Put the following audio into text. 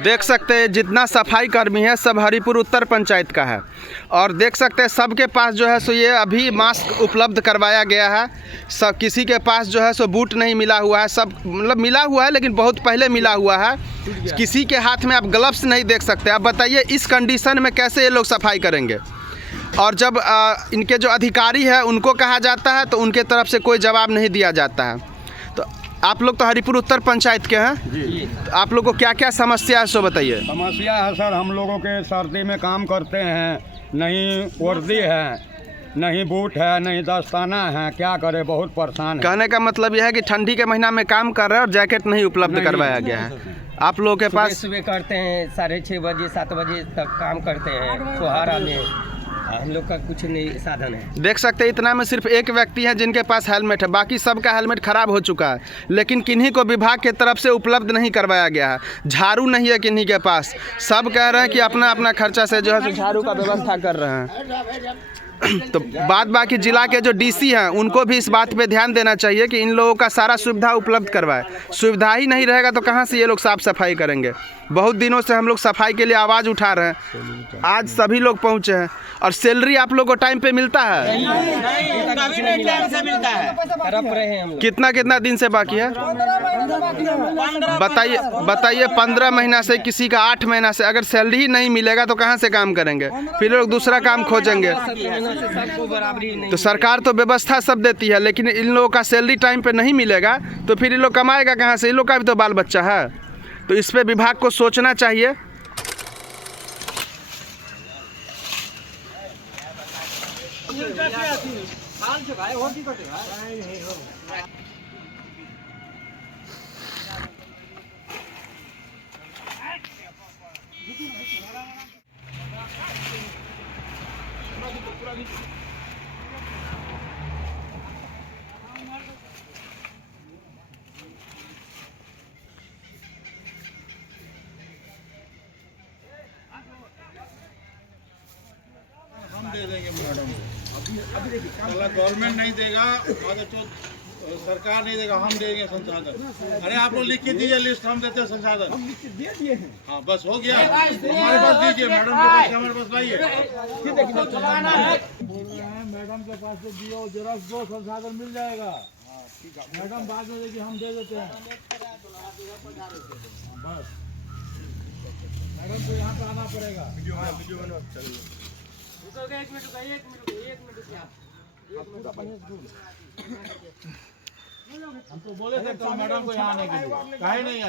देख सकते हैं जितना सफाई कर्मी है सब हरिपुर उत्तर पंचायत का है। और देख सकते हैं सबके पास जो है सो ये अभी मास्क उपलब्ध करवाया गया है। सब किसी के पास जो है सो बूट नहीं मिला हुआ है, सब मतलब मिला हुआ है लेकिन बहुत पहले मिला हुआ है। किसी के हाथ में आप ग्लव्स नहीं देख सकते। आप बताइए इस कंडीशन में कैसे ये लोग सफाई करेंगे। और जब इनके जो अधिकारी है उनको कहा जाता है तो उनके तरफ से कोई जवाब नहीं दिया जाता है। तो आप लोग तो हरिपुर उत्तर पंचायत के हैं जी। तो आप लोग को क्या क्या समस्या है सो बताइए। समस्या है सर, हम लोगों के सर्दी में काम करते हैं, नहीं वर्दी है, नहीं बूट है, नहीं दस्ताना है, क्या करें, बहुत परेशान है। कहने का मतलब यह है कि ठंडी के महीना में काम कर रहे हैं और जैकेट नहीं उपलब्ध करवाया गया है। आप लोगों के पास सुबह करते हैं 6:30 बजे 7 बजे तक काम करते हैं कोहारा में। हम लोग का कुछ नहीं साधन है। देख सकते हैं इतना में सिर्फ एक व्यक्ति है जिनके पास हेलमेट है, बाकी सबका हेलमेट खराब हो चुका है। लेकिन किन्हीं को विभाग के तरफ से उपलब्ध नहीं करवाया गया है। झाड़ू नहीं है किन्हीं के पास। सब कह रहे हैं कि अपना अपना खर्चा से जो है झाड़ू का व्यवस्था कर रहे हैं। तो बाद बाकी जिला के जो डीसी हैं उनको भी इस बात पे ध्यान देना चाहिए कि इन लोगों का सारा सुविधा उपलब्ध करवाए। सुविधा ही नहीं रहेगा तो कहाँ से ये लोग साफ सफाई करेंगे। बहुत दिनों से हम लोग सफाई के लिए आवाज़ उठा रहे हैं, आज सभी लोग पहुँचे हैं। और सैलरी आप लोग को टाइम पे मिलता है? कितना कितना दिन से बाकी है बताइए 15 महीना से, किसी का 8 महीना से। अगर सैलरी ही नहीं मिलेगा तो कहाँ से काम करेंगे, फिर लोग दूसरा काम खोजेंगे। तो सरकार तो व्यवस्था सब देती है लेकिन इन लोगों का सैलरी टाइम पे नहीं मिलेगा तो फिर इन लोग कमाएगा कहाँ से। इन लोग का भी तो बाल बच्चा है। तो इस पे विभाग को सोचना चाहिए। हम दे देंगे मैडम अभी देखिए गवर्नमेंट नहीं देगा, अगर तो सरकार नहीं देगा, हम देंगे संसाधन। अरे आप लोग लिख के दीजिए लिस्ट, हम देते हैं संसाधन। हम लिख के दे दिए हैं। हाँ बस हो गया, हमारे पास दीजिए, मैडम के पास हमारे पास लाइए। मैडम के पास से दियो जरा 2 संसाधन मिल जाएगा। मैडम बाद में देखिए हम दे देते हैं। बस मैडम को यहाँ पे आना पड़ेगा। एक मिनट हम तो बोले थे तो मैडम को यहाँ आने के लिए, काहे नहीं आए।